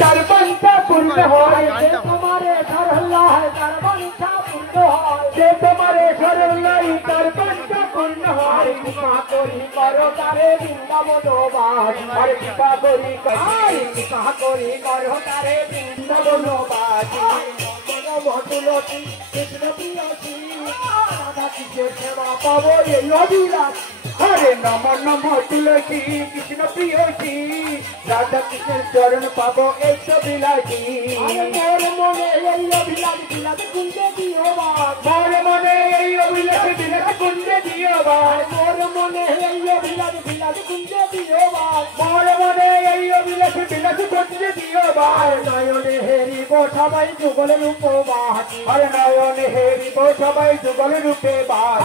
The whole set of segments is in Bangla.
তার বাঞ্ছা পূর্ণ হয় যে তোমারে সরলাই তার বাঞ্ছা পূর্ণ হয় যে তোমারে সরলাই তার বাঞ্ছা পূর্ণ হয় কৃপা করি করো তারে বৃন্দাবনবাস আর কৃপা করি করো তারে বৃন্দাবনবাস তুলসী কৃষ্ণ প্রিয়সী রাধা কৃষ্ণের সেবা পাবো এই অভিলাষ হরে নম নম তুলসী কৃষ্ণ প্রিয়সী রাধা কৃষ্ণের চরণ পাবো এই অভিলাষী মোর মনে এই অভিলাষ বিলাস কুঞ্জে দিও মোর মনে এই অভিলাষ বিলাস কুঞ্জে দিও মোর মনে এই অভিলাষ বিলাস কুঞ্জে দিও মোর মনে এই অভিলাষ বিলাস কুঞ্জে দিও নয়নে হেরিব সবাই যুগলের উপবাস আরে নয়নে হেরিব সবাই যুগলের রূপে বাস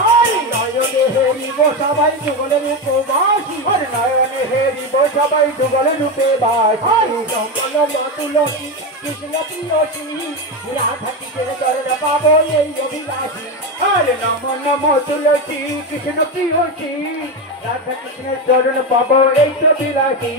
নয়নে হেরিব সবাই যুগলের উপবাস আরে নয়নে হেরিব সবাই যুগলের রূপে বাস জঙ্গল তুলসী কৃষ্ণ প্রিয়সী রাধা কৃষ্ণের চরণ পাবো এই অভিলাষী আরে নম নম তুলসী কৃষ্ণ প্রিয়সী রাধা কৃষ্ণের চরণ পাবো এই অভিলাষী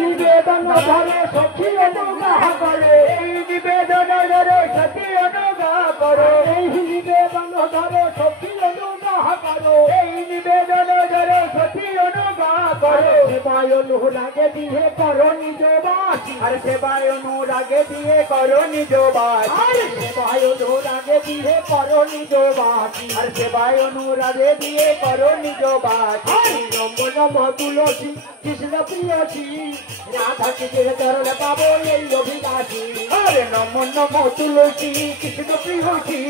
নিবেদন ধরে সখী অনুগ্রহ করে এই নিবেদন ধরে সখী অনুগ্রহ করো এই নিবেদন ধরে সখী অনুগ্রহ করো এই নিবেদন ধরে সখী অনুগ্রহ করো সেবায় অনুরাগে দিয়ে করো নিজ বাস আর সেবায় অনুরাগে দিয়ে করো নিজ বাস সেবায় অনুরাগে দিয়ে করো নিজ বাস আর সেবায় অনুরাগে দিয়ে করো নিজ বাস নম নম তুলসী কৃষ্ণ প্রিয়সী রাধা কৃষ্ণের চরণ পাবো এই অভিলাষী আরে নম নম তুলসী কৃষ্ণ প্রিয়সী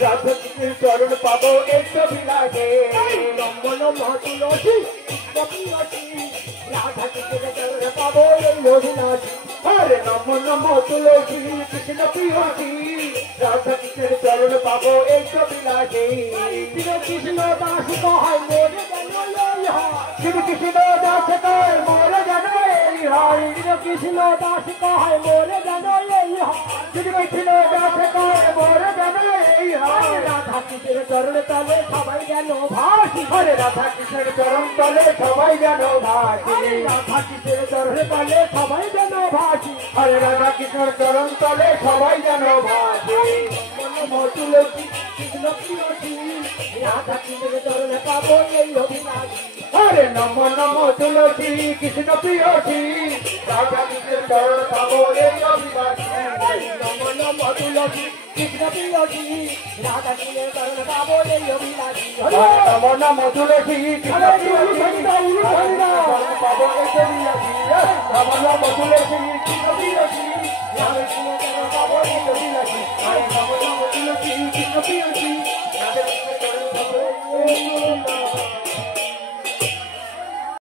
রাধা কৃষ্ণের চরণ পাবো এই অভিলাষী নম নম তুলসী কৃষ্ণ প্রিয়সী রাধা কৃষ্ণের চরণ পাবো এই অভিলাষী আরে নম নম তুলসী কৃষ্ণ প্রিয়সী রাধা কৃষ্ণের চরণ পাবো এই অভিলাষী কৃষ্ণ দাস কয় মোরে শ্রী কৃষ্ণ দাস কয় মোরে কৃষ্ণ দাস কয় মোরে শ্রী কৃষ্ণ দাস কয় মোরে রাধা কৃষ্ণের চরণ তলে সবাই যেন ভাসি হরে রাধা কৃষ্ণের চরণ তলে সবাই যেন ভাসি রাধা কৃষ্ণের চরণ তলে সবাই যেন ভাসি হরে রাধা কৃষ্ণের চরণ তলে সবাই যেন ভাসি তুলসী কৃষ্ণ প্রিয়সী রাধা কৃষ্ণের চরণ পাবো এই অভিলাষী হরে নম নম তুলসী কৃষ্ণ প্রিয়সী রাধা কৃষ্ণের চরণ পাবো এই অভিলাষী নম নম তুলসী কৃষ্ণ প্রিয়সী রাধা কৃষ্ণের চরণ পাবো এই অভিলাষী নম নম তুলসী কৃষ্ণ প্রিয়সী পাবো এই অভিলাষী নম নম তুলসী কৃষ্ণ প্রিয়সী রাধা কৃষ্ণের চরণ পাবো এই অভিলাষী নম নম তুলসী কৃষ্ণ প্রিয়সী